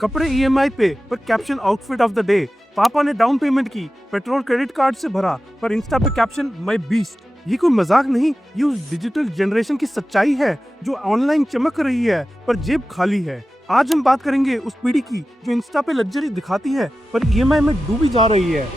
कपड़े ईएमआई पे पर caption outfit of the day. पापा ने डाउन पेमेंट की, पेट्रोल क्रेडिट कार्ड से भरा, पर इंस्टा पे कैप्शन माय बीस्ट। ये कोई मजाक नहीं, ये उस डिजिटल जनरेशन की सच्चाई है जो ऑनलाइन चमक रही है पर जेब खाली है। आज हम बात करेंगे उस पीढ़ी की जो इंस्टा पे लग्जरी दिखाती है पर ईएमआई में डूबी जा रही है।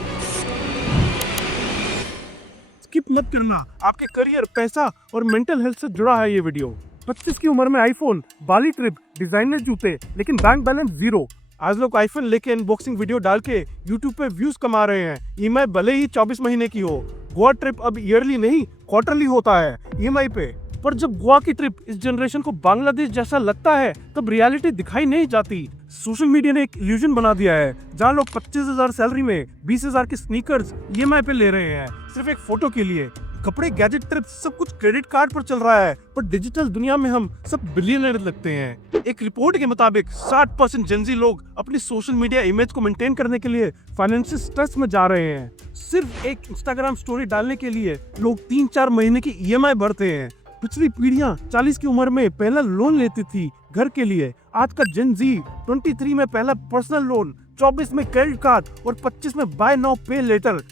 स्किप मत करना, आपके करियर, पैसा और मेंटल हेल्थ से जुड़ा है ये वीडियो। 25 की उम्र में आईफोन, बाली ट्रिप, डिजाइनर जूते, लेकिन बैंक बैलेंस जीरो। आज लोग आईफोन लेके अनबॉक्सिंग वीडियो डाल के यूट्यूब पे व्यूज कमा रहे हैं। ईएमआई भले ही 24 महीने की हो। गोवा ट्रिप अब ईयरली नहीं क्वार्टरली होता है ईएमआई पे। पर जब गोवा की ट्रिप इस जनरेशन को बांग्लादेश जैसा लगता है तब रियलिटी दिखाई नहीं जाती। सोशल मीडिया ने एक इल्यूजन बना दिया है जहाँ लोग 25,000 सैलरी में 20,000 के स्नीकर्स ईएमआई पे ले रहे हैं सिर्फ एक फोटो के लिए। कपड़े, गैजेट, ट्रिप सब कुछ क्रेडिट कार्ड पर चल रहा है, पर डिजिटल दुनिया में हम सब बिलियनर लगते हैं। एक रिपोर्ट के मुताबिक 60% जेनजी लोग अपनी सोशल मीडिया इमेज को मेंटेन करने के लिए फाइनेंशियल स्ट्रेस में जा रहे हैं। सिर्फ एक इंस्टाग्राम स्टोरी डालने के लिए लोग 3-4 महीने की ईएमआई भरते हैं। पिछली पीढ़ियां 40 की उम्र में पहला लोन लेती थी घर के लिए। आज का जेन जी 23 में पहला पर्सनल लोन, 24 में क्रेडिट कार्ड और 25 में बाय नाउ पे लेटर।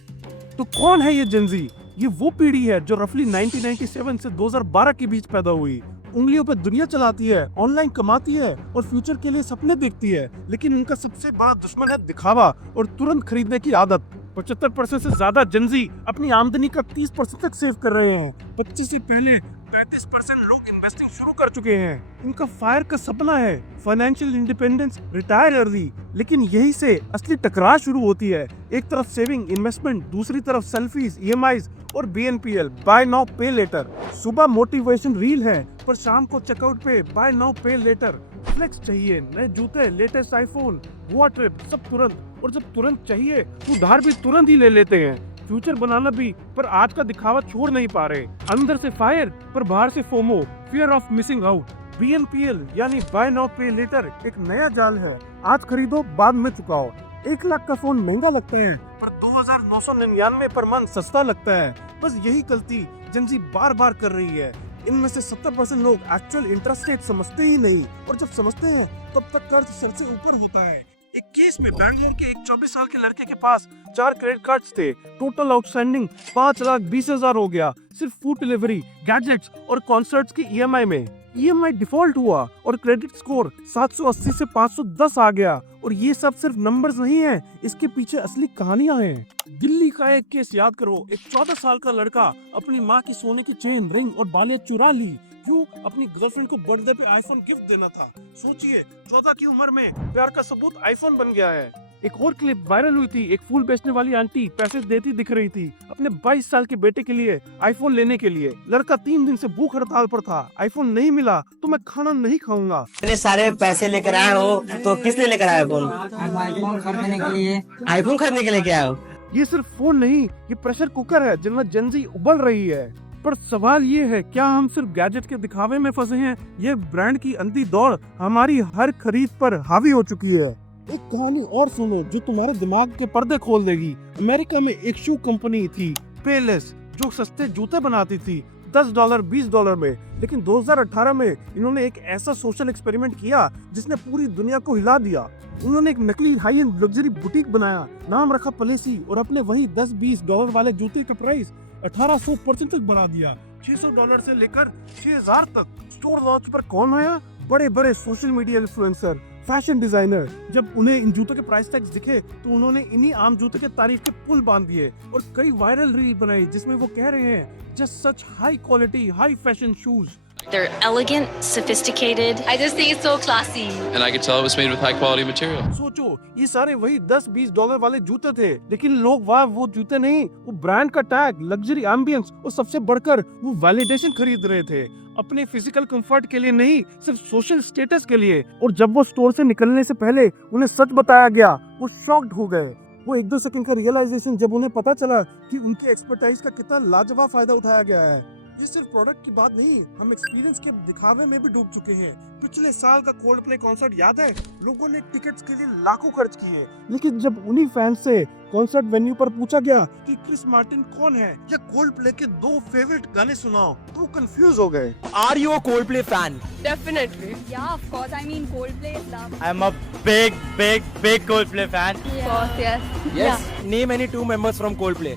तो कौन है ये जेन जी? ये वो पीढ़ी है जो रफली 1997 से 2012 के बीच पैदा हुई। उंगलियों पे दुनिया चलाती है, ऑनलाइन कमाती है और फ्यूचर के लिए सपने देखती है, लेकिन उनका सबसे बड़ा दुश्मन है दिखावा और तुरंत खरीदने की आदत। 75% से ज्यादा जेनजी अपनी आमदनी का 30% तक सेव कर रहे हैं। 25 से पहले 35% लोग इन्वेस्टिंग शुरू कर चुके हैं। इनका फायर का सपना है फाइनेंशियल इंडिपेंडेंस, रिटायर अर्ली। लेकिन यही से असली टकरार शुरू होती है। एक तरफ सेविंग, इन्वेस्टमेंट, दूसरी तरफ सेल्फीज, ईएमआईज और बीएनपीएल, बाय नाउ पे लेटर। सुबह मोटिवेशन रील है पर शाम को चेकआउट पे बाय नाउ पे लेटर। फ्लेक्स चाहिए, नए जूते, लेटेस्ट आईफोन, गोवा ट्रिप, सब तुरंत। और जब तुरंत चाहिए तो उधार भी तुरंत ही ले लेते हैं। फ्यूचर बनाना भी, पर आज का दिखावा छोड़ नहीं पा रहे। अंदर से फायर पर बाहर से FOMO, fear of missing out. BNPL यानी बाय नाउ पे लेटर एक नया जाल है। आज खरीदो, बाद में चुकाओ। 1 लाख का फोन महंगा लगता है पर 2,999 पर मंथ सस्ता लगता है। बस यही गलती जेनजी बार बार कर रही है। इनमें से 70% लोग एक्चुअल इंटरेस्ट रेट समझते ही नहीं, और जब समझते हैं तब तक कर्ज सर से ऊपर होता है। एक केस में बैंगलोर के एक 24 साल के लड़के के पास 4 क्रेडिट कार्ड्स थे। टोटल आउटस्टैंडिंग 5,20,000 हो गया, सिर्फ फूड डिलीवरी, गैजेट्स और कॉन्सर्ट्स की ईएमआई में। ईएमआई डिफॉल्ट हुआ और क्रेडिट स्कोर 780 से 510 आ गया। और ये सब सिर्फ नंबर्स नहीं है, इसके पीछे असली कहानियां हैं। दिल्ली का एक केस याद करो। एक 14 साल का लड़का अपनी माँ की सोने की चेन, रिंग और बालियां चुरा ली। क्यों? अपनी गर्लफ्रेंड को बर्थडे पे आईफोन गिफ्ट देना था। सोचिए, 14 की उम्र में प्यार का सबूत आईफोन बन गया है। एक और क्लिप वायरल हुई थी। एक फूल बेचने वाली आंटी पैसे देती दिख रही थी अपने 22 साल के बेटे के लिए आईफोन लेने के लिए। लड़का 3 दिन से भूख हड़ताल पर था। आईफोन नहीं मिला तो मैं खाना नहीं खाऊंगा। इतने सारे पैसे लेकर आए हो तो किस लिए लेकर आए फोन? आईफोन खरीदने के लिए। आईफोन खरीदने के लिए क्या हो? ये सिर्फ फोन नहीं, ये प्रेशर कुकर है जिनमें जेनजी उबल रही है। पर सवाल ये है, क्या हम सिर्फ गैजेट के दिखावे में फंसे हैं? ये ब्रांड की अंधी दौड़ हमारी हर खरीद पर हावी हो चुकी है। एक कहानी और सुनो जो तुम्हारे दिमाग के पर्दे खोल देगी। अमेरिका में एक शू कंपनी थी पेलेस, जो सस्ते जूते बनाती थी $10, $20 में। लेकिन 2018 में इन्होंने एक ऐसा सोशल एक्सपेरिमेंट किया जिसने पूरी दुनिया को हिला दिया। उन्होंने एक नकली हाई एंड लग्जरी बुटीक बनाया, नाम रखा पलेसी, और अपने वही $10-20 वाले जूते का प्राइस 1800% तक बढ़ा दिया। $600 से लेकर 6,000 तक। स्टोर लॉन्च पर कौन आया? बड़े बड़े social media influencer, fashion designer. जब उन्हें इन जूतों के प्राइस टैग्स दिखे तो उन्होंने इन्हीं आम जूतों के तारीफ के पुल बांध दिए और कई वायरल रील बनाई जिसमें वो कह रहे हैं just such high quality, high fashion shoes. They're elegant, sophisticated. I just think it's so classy. And I could tell it was made with high quality material. सोचो, ये सारे वही $10-20 वाले जूते थे, लेकिन लोग वाह वो जूते नहीं, वो ब्रांड का टैग, लग्जरी एम्बियंस और सबसे बढ़कर वो वैलिडेशन खरीद रहे थे। अपने फिजिकल कंफर्ट के लिए नहीं, सिर्फ सोशल स्टेटस के लिए। और जब वो स्टोर से निकलने से पहले उन्हें सच बताया गया, वो शॉक्ड हो गए। वो 1-2 सेकंड का रियलाइजेशन जब उन्हें पता चला कि उनके एक्सपर्टाइज का कितना लाजवाब फायदा उठाया गया है। ये सिर्फ प्रोडक्ट की बात नहीं, हम एक्सपीरियंस के दिखावे में भी डूब चुके हैं। पिछले साल का कोल्ड प्ले कॉन्सर्ट याद है? लोगों ने टिकट्स के लिए लाखों खर्च किए, लेकिन जब उन्हीं फैंस से कॉन्सर्ट वेन्यू पर पूछा गया कि क्रिस मार्टिन कौन है या कोल्ड प्ले के 2 फेवरेट गाने सुनाओ, तो कंफ्यूज हो गए। Are you a Coldplay fan? Definitely. Yeah, of course. I mean, Coldplay is love. I'm a big Coldplay fan. Of course, yes. Yes. Name any 2 members from Coldplay.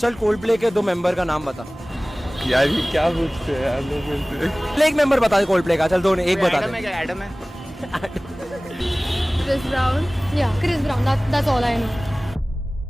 चल Coldplay के 2 member का नाम बता। यार ये क्या पूछते हैं यार लोग मुझसे? चल एक मेंबर बता दे Coldplay का, चल 2 ने एक बता दे। एडम है। Chris Brown. Yeah, Chris Brown. That's all I know.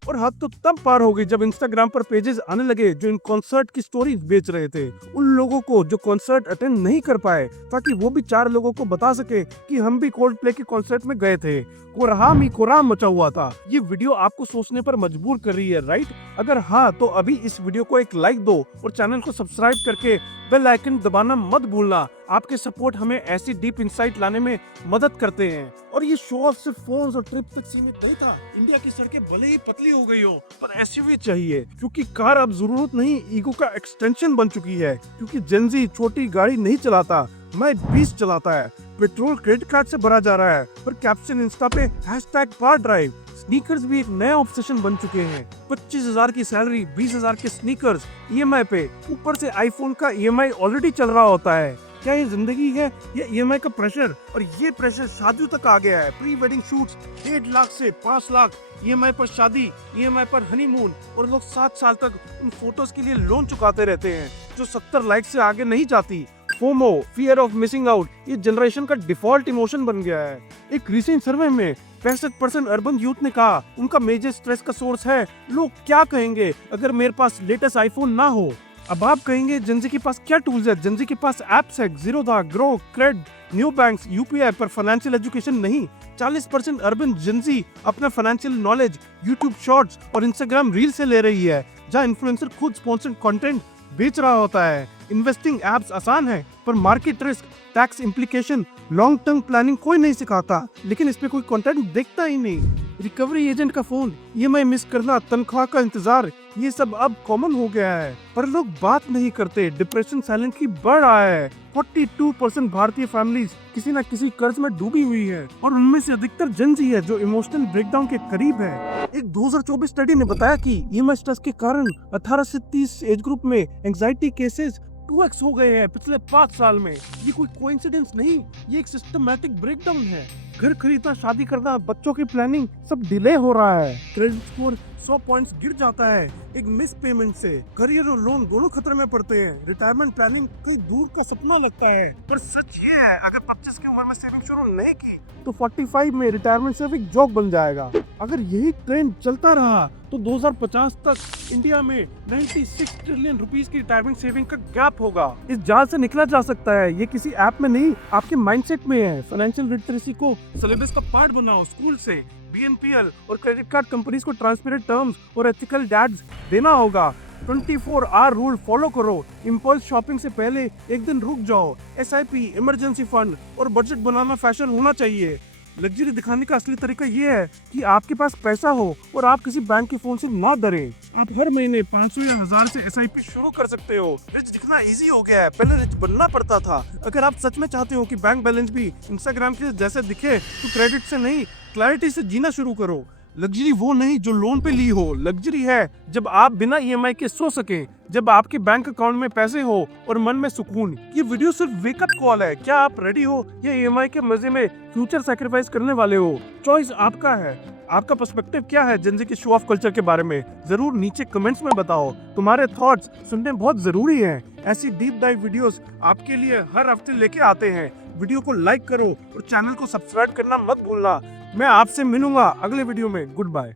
और हद तो तब पार हो गई जब इंस्टाग्राम पर पेजेस आने लगे जो इन कॉन्सर्ट की स्टोरीज बेच रहे थे उन लोगों को जो कॉन्सर्ट अटेंड नहीं कर पाए, ताकि वो भी 4 लोगों को बता सके कि हम भी कोल्ड प्ले के कॉन्सर्ट में गए थे। कोरहाम ही कोराम मचा हुआ था। ये वीडियो आपको सोचने पर मजबूर कर रही है, राइट? अगर हाँ तो अभी इस वीडियो को एक लाइक दो और चैनल को सब्सक्राइब करके बेल आइकन दबाना मत भूलना। आपके सपोर्ट हमें ऐसी डीप इंसाइट लाने में मदद करते हैं। और ये शो ऑफ सिर्फ फोन्स और ट्रिप तक सीमित नहीं था। इंडिया की सड़कें भले ही पतली हो गई हो, पर एसयूवी चाहिए, क्योंकि कार अब जरूरत नहीं ईगो का एक्सटेंशन बन चुकी है। क्योंकि जेनजी छोटी गाड़ी नहीं चलाता, मैं 20 चलाता है। पेट्रोल क्रेडिट कार्ड से भरा जा रहा है, पर कैप्शन इंस्टा पे #car_drive। स्नीकर्स भी एक नया ऑब्सेशन बन चुके हैं। 25,000 की सैलरी, 20,000 के स्नीकर्स EMI पे, ऊपर से आईफोन का EMI ऑलरेडी चल रहा होता है। क्या ये जिंदगी है या EMI का प्रेशर? और ये प्रेशर शादियों तक आ गया है। प्री वेडिंग शूट्स 1.5 लाख से 5 लाख, EMI पर शादी, EMI पर हनीमून, और लोग 7 साल तक उन फोटोज के लिए लोन चुकाते रहते हैं जो 70 लाइक से आगे नहीं जाती। FOMO, fear of missing out, ये जनरेशन का डिफॉल्ट इमोशन बन गया है। एक रिसेंट सर्वे में 65% अर्बन यूथ ने कहा उनका मेजर स्ट्रेस का सोर्स है लोग क्या कहेंगे अगर मेरे पास लेटेस्ट आईफोन ना हो। अब आप कहेंगे जेनजी के पास क्या टूल्स है? जेनजी के पास एप्स है, Zerodha, Groww, CRED, new banks, UPI, पर फाइनेंशियल एजुकेशन नहीं। 40% अर्बन जेनजी अपना फाइनेंशियल नॉलेज यूट्यूब शॉर्ट्स और इंस्टाग्राम रील से ले रही है, जहां इन्फ्लुएंसर खुद स्पॉन्सर्ड कंटेंट बेच रहा होता है। इन्वेस्टिंग एप्स आसान है, पर market risk, tax implication, long term planning कोई नहीं सिखाता, लेकिन इस पे कोई कंटेंट देखता ही नहीं। रिकवरी एजेंट का फोन, EMI मिस करना, तनख्वाह का इंतजार, ये सब अब कॉमन हो गया है, पर लोग बात नहीं करते। डिप्रेशन साइलेंटली बढ़ रहा है। 42% भारतीय फैमिलीज किसी न किसी कर्ज में डूबी हुई है, और उनमें से अधिकतर जेनजी है जो इमोशनल ब्रेकडाउन के करीब है। एक 2024 स्टडी ने बताया कि EMI स्ट्रेस के कारण 18 से 30 एज ग्रुप में एंजाइटी केसेस 2x हो गए हैं पिछले 5 साल में। ये कोई कोइंसिडेंस नहीं, ये एक सिस्टमैटिक ब्रेकडाउन है। घर खरीदना, शादी करना, बच्चों की प्लानिंग सब डिले हो रहा है। क्रेडिट स्कोर 100 पॉइंट्स गिर जाता है एक मिस पेमेंट से। करियर और लोन दोनों खतरे में पड़ते हैं। रिटायरमेंट प्लानिंग कहीं दूर का सपना लगता है, पर सच ये है अगर 25 की उम्र में सेविंग शुरू नहीं की तो 45 में रिटायरमेंट सिर्फ एक जॉब बन जाएगा। अगर यही ट्रेंड चलता रहा तो 2050 तक इंडिया में 96 ट्रिलियन रुपीस की रिटायरमेंट सेविंग का गैप होगा। इस जाल से निकला जा सकता है, ये किसी ऐप में नहीं, आपके माइंडसेट में है। फाइनेंशियल लिटरेसी को सिलेबस का पार्ट बनाओ स्कूल से। BNPL और क्रेडिट कार्ड कंपनीज को ट्रांसपेरेंट टर्म्स और एथिकल डैट्स देना होगा। 24 आवर रूल फॉलो करो। इम्पल्स शॉपिंग से पहले एक दिन रुक जाओ। SIP, इमरजेंसी फंड और बजट बनाना फैशन होना चाहिए। लग्जरी दिखाने का असली तरीका ये है कि आपके पास पैसा हो और आप किसी बैंक के फोन से ना डरें। आप हर महीने 500 या 1000 से SIP शुरू कर सकते हो। रिच दिखना इजी हो गया है, पहले रिच बनना पड़ता था। अगर आप सच में चाहते हो कि बैंक बैलेंस भी इंस्टाग्राम के जैसे दिखे तो क्रेडिट से नहीं, क्लैरिटी से जीना शुरू करो। लग्जरी वो नहीं जो लोन पे ली हो, लग्जरी है जब आप बिना EMI के सो सके, जब आपके बैंक अकाउंट में पैसे हो और मन में सुकून। ये वीडियो सिर्फ वेकअप कॉल है। क्या आप रेडी हो या EMI के मजे में फ्यूचर सैक्रिफाइस करने वाले हो? चॉइस आपका है। आपका पर्सपेक्टिव क्या है जेनजी के शो ऑफ कल्चर के बारे में? जरूर नीचे कमेंट्स में बताओ। तुम्हारे थॉट्स सुनने बहुत जरूरी हैं। ऐसी डीप डाइव वीडियोस आपके लिए हर हफ्ते लेके आते हैं। वीडियो को लाइक करो और चैनल को सब्सक्राइब करना मत भूलना। मैं आपसे मिलूंगा अगले वीडियो में। Good bye.